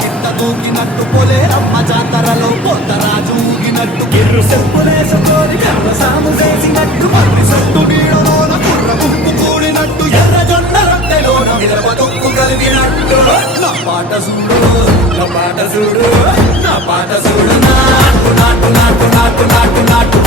గిట్ట దూకినట్టు పొలేరమ్మ జాతరలో పోతరాజు ఊగినట్టు గిర్రు చెప్పులేసుకొని కర్ర సాము చేసినట్టు మర్రి సొట్టు నీడలోన కుర్ర గుంపు కూడినట్టు ఎర్ర జొన్న రొట్టెలోన మిరప తొక్కు కలిగినట్టు నా పాట చూడు నా పాట చూడు నా పాట చూడు నాటు నాటు నాటు నాటు నాటు నాటు